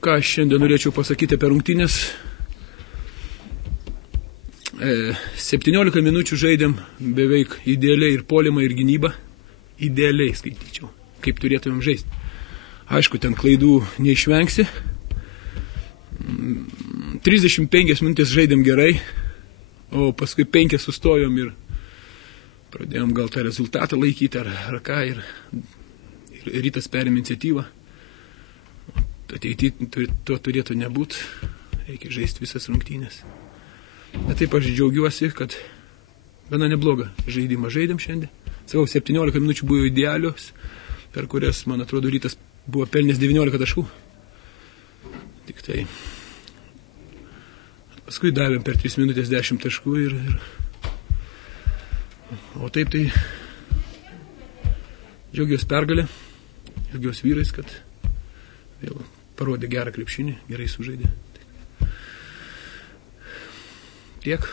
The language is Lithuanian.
ką šiandien norėčiau pasakyti apie rungtynės. 17 minučių žaidėm beveik idealiai ir puolimą, ir gynybą. Idealiai skaityčiau, kaip turėtumėm žaisti. Aišku, ten klaidų neišvengsi. 35 minutės žaidėm gerai, o paskui 5 sustojom ir pradėjom gal tą rezultatą laikyti ar ką, ir Rytas perėmė iniciatyvą. Ateityje to turėtų nebūti, reikia žaisti visas rungtynės. Bet taip aš džiaugiuosi, kad gana neblogą žaidimą žaidėm šiandien. Sakau, 17 minučių buvo idealios, per kurias, man atrodo, Rytas buvo pelnęs 19 taškų. Tik tai. Paskui davėm per 3 minutės 10 taškų O taip tai džiaugiuosi pergalę, džiaugiuosi vyrais, kad vėl parodė gerą krepšinį, gerai sužaidė. Tiek.